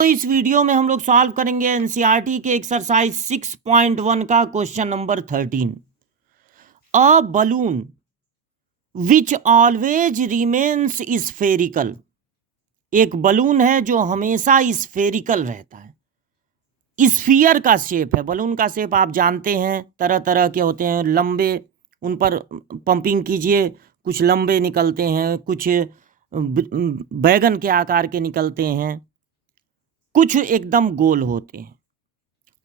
तो इस वीडियो में हम लोग सॉल्व करेंगे एनसीईआरटी के एक्सरसाइज 6.1 का question number 13। A balloon which always remains spherical. एक बलून है जो हमेशा स्फेरिकल रहता है। स्फीयर का शेप है। बलून का शेप आप जानते हैं, तरह तरह के होते हैं। लंबे, उन पर पंपिंग कीजिए, कुछ लंबे निकलते हैं, कुछ बैगन के आकार के निकलते हैं, कुछ एकदम गोल होते हैं।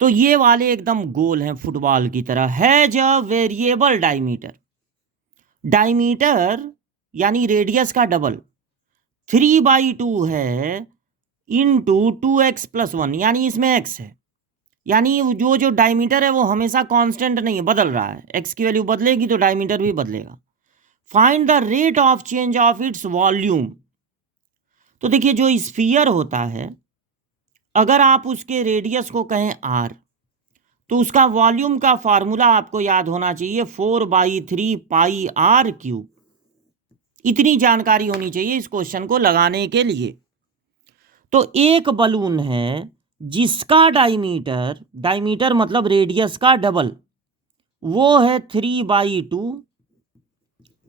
तो ये वाले एकदम गोल हैं, फुटबॉल की तरह। Has a variable diameter. Diameter यानी रेडियस का डबल 3/2 है इंटू 2x+1, यानी इसमें x है। यानी जो डायमीटर है वो हमेशा कांस्टेंट नहीं है, बदल रहा है। x की वैल्यू बदलेगी तो डायमीटर भी बदलेगा। Find the rate of change of its volume. तो देखिए, जो स्फीयर होता है, अगर आप उसके रेडियस को कहें r, तो उसका वॉल्यूम का फार्मूला आपको याद होना चाहिए 4/3 πr³। इतनी जानकारी होनी चाहिए इस क्वेश्चन को लगाने के लिए। तो एक बलून है जिसका डायमीटर मतलब रेडियस का डबल, वो है 3/2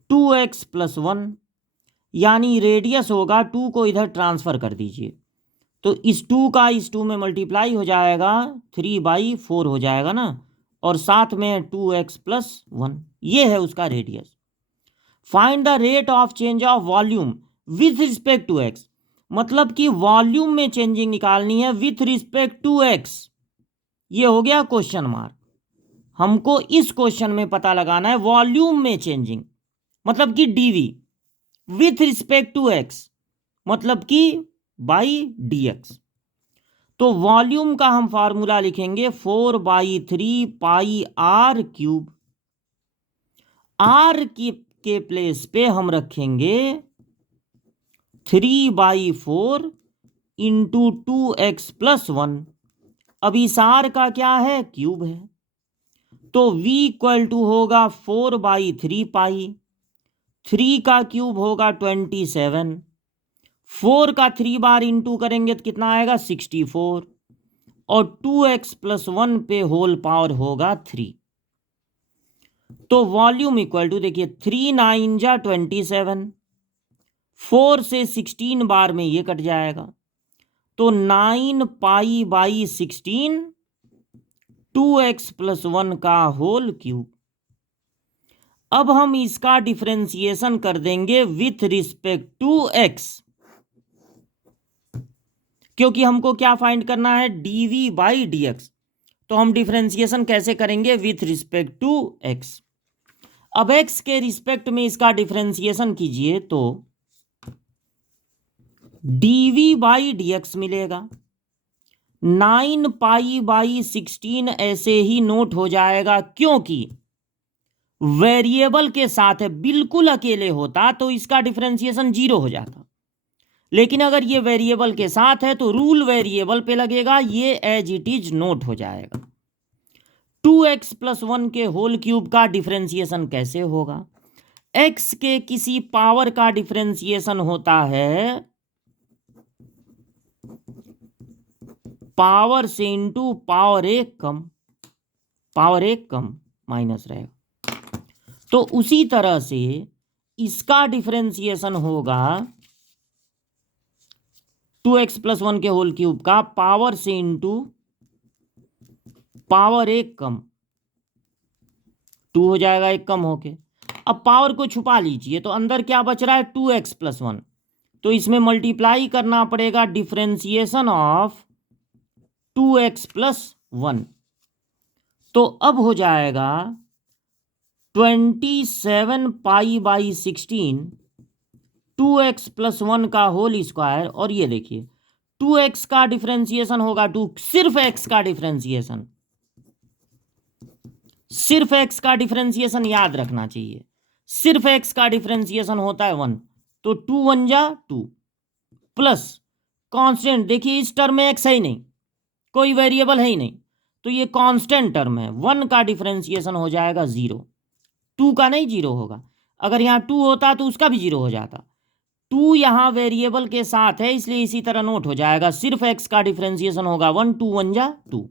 2x+1, यानी रेडियस होगा 2 को इधर ट्रांसफर कर दीजिए, तो इस 2 का इस 2 में मल्टीप्लाई हो जाएगा, 3/4 हो जाएगा ना, और साथ में 2x+1, ये है उसका radius. Find the rate of change of volume with respect to x, मतलब कि वॉल्यूम में चेंजिंग निकालनी है विथ रिस्पेक्ट टू x। ये हो गया क्वेश्चन मार्क। हमको इस क्वेश्चन में पता लगाना है वॉल्यूम में चेंजिंग, मतलब कि dv with respect to x, मतलब कि बाई dx। तो वॉल्यूम का हम फार्मूला लिखेंगे 4/3 πr³। r के प्लेस पे हम रखेंगे 3/4 इंटू 2x+1। अब इस r का क्या है, क्यूब है, तो v इक्वल टू होगा 4/3 3 का क्यूब होगा 27, 4 का 3 बार इंटू करेंगे तो कितना आएगा 64, और 2x+1 पे होल पावर होगा 3। तो वॉल्यूम इक्वल टू, देखिए 3 9 जा 27, 4 से 16 बार में ये कट जाएगा, तो 9π/16 2x+1 का होल क्यूब। अब हम इसका डिफरेंशिएशन कर देंगे विथ रिस्पेक्ट टू x, क्योंकि हमको क्या फाइंड करना है, dv/dx। तो हम डिफरेंशिएशन कैसे करेंगे, विथ रिस्पेक्ट टू x। अब x के रिस्पेक्ट में इसका डिफरेंशिएशन कीजिए तो dv/dx मिलेगा। 9π/16 ऐसे ही नोट हो जाएगा, क्योंकि वेरिएबल के साथ है। बिल्कुल अकेले होता तो इसका डिफरेंशिएशन 0 हो जाता, लेकिन अगर ये वेरिएबल के साथ है तो रूल वेरिएबल पे लगेगा, ये एज इट इज नोट हो जाएगा। 2x+1 के होल क्यूब का डिफरेंशिएशन कैसे होगा, x के किसी पावर का डिफरेंशिएशन होता है पावर से इंटू पावर एक कम माइनस रहेगा। तो उसी तरह से इसका डिफरेंशिएशन होगा 2x+1 के होल क्यूब का पावर से इंटू पावर एक कम, 2 हो जाएगा एक कम होके। अब पावर को छुपा लीजिए तो अंदर क्या बच रहा है, 2x+1, तो इसमें मल्टीप्लाई करना पड़ेगा डिफरेंशिएशन ऑफ 2x+1। तो अब हो जाएगा 27π/16 2x+1 का होल स्क्वायर। और ये देखिए 2x का डिफरेंशिएशन होगा 2, सिर्फ x का डिफरेंशिएशन, सिर्फ x का डिफरेंशिएशन याद रखना चाहिए, सिर्फ x का डिफरेंशिएशन होता है 1, तो 2 1 जा 2 प्लस कांस्टेंट। देखिए इस टर्म में x है ही नहीं, कोई वेरिएबल है ही नहीं, तो ये कांस्टेंट टर्म है। 1 का डिफरेंशिएशन हो जाएगा 0, 2 का नहीं 0 होगा। अगर यहाँ 2 होता तो उसका भी 0 हो जाता, 2 यहाँ वेरिएबल के साथ है इसलिए इसी तरह नोट हो जाएगा, सिर्फ x का डिफ्रेंसिएशन होगा 1, 2 1 जा 2।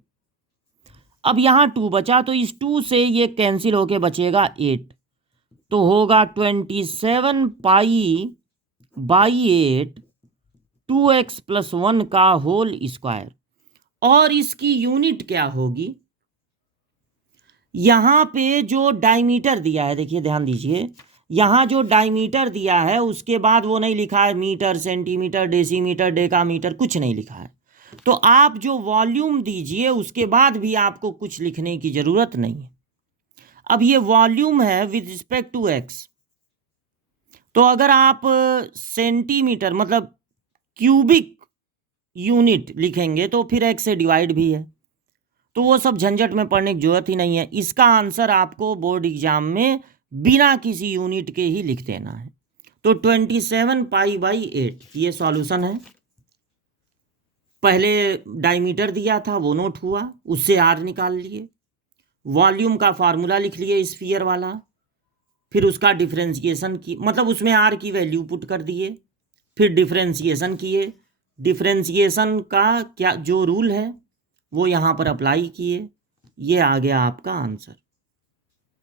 अब यहाँ 2 बचा तो इस 2 से ये कैंसिल होके बचेगा 8, तो होगा 27 पाई बाई 8 2x प्लस 1 का होल स्क्वायर। और इसकी यूनिट क्या होगी, यहां पे जो डायमीटर दिया है, देखिए ध्यान दीजिए, यहां जो डायमीटर दिया है उसके बाद वो नहीं लिखा है मीटर, सेंटीमीटर, डेसीमीटर, डेकामीटर, कुछ नहीं लिखा है। तो आप जो वॉल्यूम दीजिए उसके बाद भी आपको कुछ लिखने की जरूरत नहीं है। अब ये वॉल्यूम है विद रिस्पेक्ट टू एक्स, तो अगर आप सेंटीमीटर मतलब क्यूबिक यूनिट लिखेंगे तो फिर एक्स से डिवाइड भी है, तो वो सब झंझट में पढ़ने की जरूरत ही नहीं है। इसका आंसर आपको बोर्ड एग्जाम में बिना किसी यूनिट के ही लिख देना है। तो 27 पाई बाई 8 ये सॉल्यूशन है। पहले डायमीटर दिया था वो नोट हुआ, उससे आर निकाल लिए, वॉल्यूम का फार्मूला लिख लिए स्फीयर वाला, फिर उसका डिफरेंशिएशन की मतलब उसमें आर की वैल्यू पुट कर दिए, फिर डिफरेंशिएशन किए, डिफरेंशिएशन का क्या जो रूल है वो यहाँ पर अप्लाई किए, ये आ गया आपका आंसर।